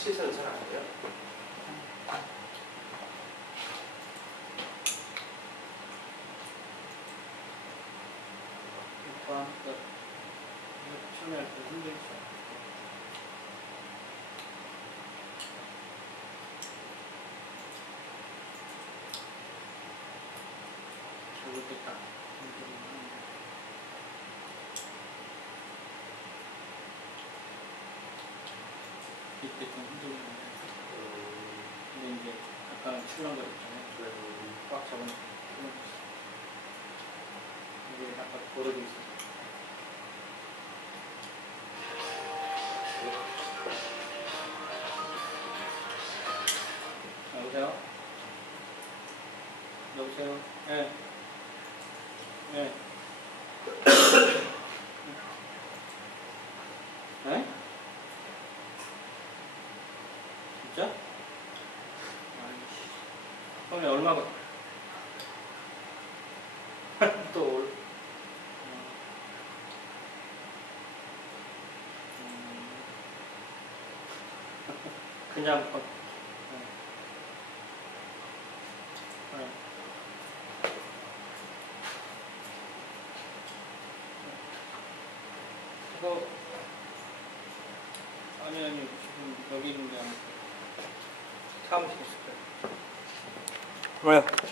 시세도 잘 안 돼요? 다음부터 처음에 할 때 힘들죠. 저럴 때딱 이때 좀 힘들었는데 근데 이제 약간 출렁거렸잖아요. 그래서 꽉 잡아놓고 출렁거렸어요. 이게 약간 벌어져 있어서 여보세요? 여보세요? 네. 네. 네? 진짜? 아이씨. 그러면 얼마가? 또 올. 그냥 이거 아니 지금 여기 있는 게 아니고 다음 있을 거예요. 왜요?